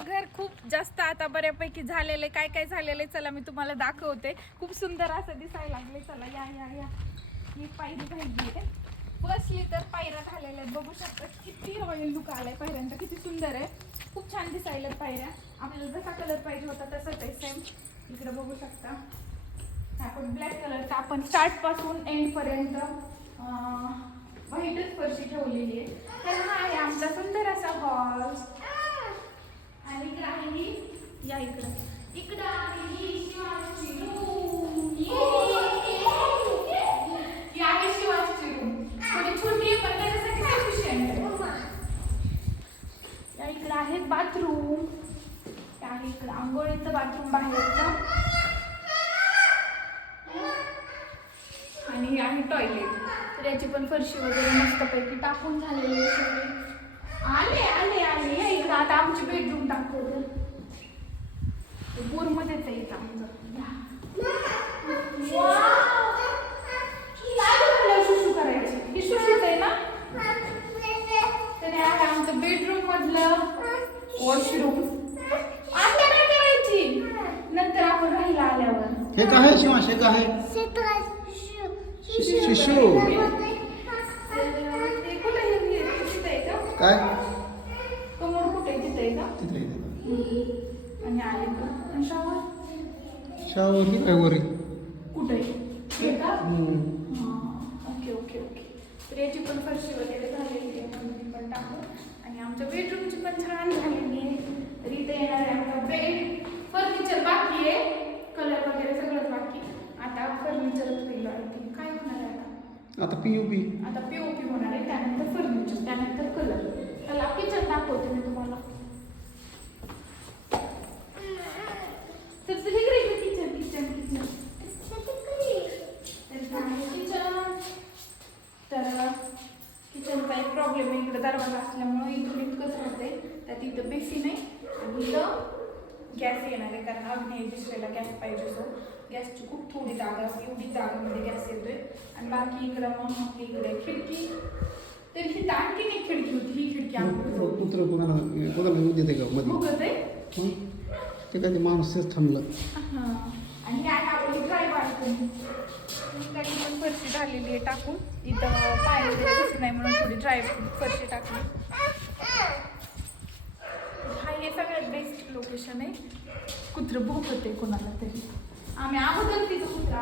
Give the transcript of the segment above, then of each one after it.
आपलं घर खूप जास्त आता बऱ्यापैकी झालेलं आहे. काय काय झालेलं आहे चला मी तुम्हाला दाखवते. खूप सुंदर असं दिसायला लागले चला या या या. ही पायरी पाहिजे आहे. बसली तर पायऱ्या झालेल्या आहेत. बघू शकता किती रॉयल लुक आलाय पायऱ्यांचा. किती सुंदर आहे. खूप छान दिसायला पायऱ्या. आपल्याला जसा कलर पाहिजे होता तसाच आहे सेम इकडे बघू शकता. आपण ब्लॅक कलरचा आपण स्टार्टपासून एंड व्हाईटच फरशी ठेवलेली आहे. तर हा आहे आमचा सुंदर असा हॉल आणि इकडं आहे ही या इकडं इकडं आहे ही शिवाची रूम ही आहे शिवाची रूम थोडी छोटी आहे पण त्याच्यासाठी सफिशियंट आहे या इकडं आहे बाथरूम. आहे इकडं आंघोळीचं बाथरूम बाहेरचं. आणि आहे टॉयलेट तर याची पण फरशी वगैरे मस्तपैकी टाकून झालेली आहे सगळी आले आले आले या इकडं आता आमची बेडरूम टाकतो तर बोरमध्येच आहे इथं आमचं करायची ही सुशीच आहे ना तर आहे आमचं बेडरूम मधलं वॉशरूम आता नाही करायची नंतर आपण राहिला आल्यावर हे काय आहे? हे काय शिशू. काय? कमोड कुठे? तिथे का? तिथे. आणि आले का? आणि शावर शावर ही काय वर? कुठे? हे का. हां, ओके ओके ओके तर याची पण फरशी वगैरे झालेली आहे म्हणून ती पण टाकू. आणि आमच्या बेडरूमची पण छान झालेली आहे. तर इथे येणार आहे आमचा बेड फर्निचर बाकी आहे. कलर वगैरे सगळंच बाकी आता फर्निचरच पहिलं आहे की काय होणार आहे आता? आता पी यू पी आता पीओपी होणार आहे त्यानंतर फर्निचर त्यानंतर कलर त्याला किचन दाखवते मी तुम्हाला तर तिकडे किचन किचन किचन किचन तर किचनचा एक दरवाजा असल्यामुळे इथून इतकंच राहते त्यात इथं बेसिन आहे आणि इथं गॅस येणार आहे कारण अग्नी दुसऱ्याला गॅस पाहिजे तो गॅसची खूप थोडी जागा एवढी जागामध्ये गॅस येतोय. आणि बाकी इकडं मग आपली इकडे खिडकी. तर ही आणखीन एक खिडकी होती. ही खिडकी आम्ही कुत्र कोणाला कोणाला येऊ देते का? मध्ये? ते काय ते माणूसच थांबलं. आणि काय ड्राय बाल्कनी त्याची पण फरशी झालेली आहे टाकून. इथं पाय नाही म्हणून थोडी ड्राय फरशी टाकली. हा हे सगळ्यात बेस्ट लोकेशन आहे. कुत्र भोगत आहे कोणाला तरी. आम्ही अगोदर तिथं कुत्र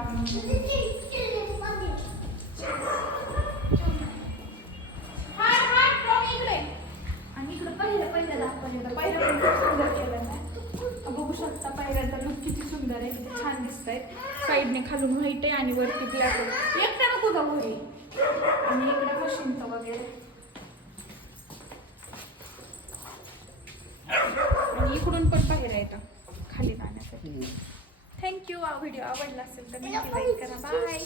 आणि इकडं पहिलं पहिलं दाखवलं होतं पहिलं पण खूप सुंदर केलं नाही बघू शकता पायऱ्याचा लुक किती सुंदर आहे किती छान दिसत आहे साईडने खालून व्हाईट आहे आणि वरती ब्लॅक आहे. एकटा नको जाऊ घरी. आणि इकडे मशीनचं वगैरे. आणि इकडून पण पायऱ्या येतात खाली जाण्यासाठी. थँक्यू हा व्हिडिओ आवडला असेल तर नक्की लाईक करा. बाय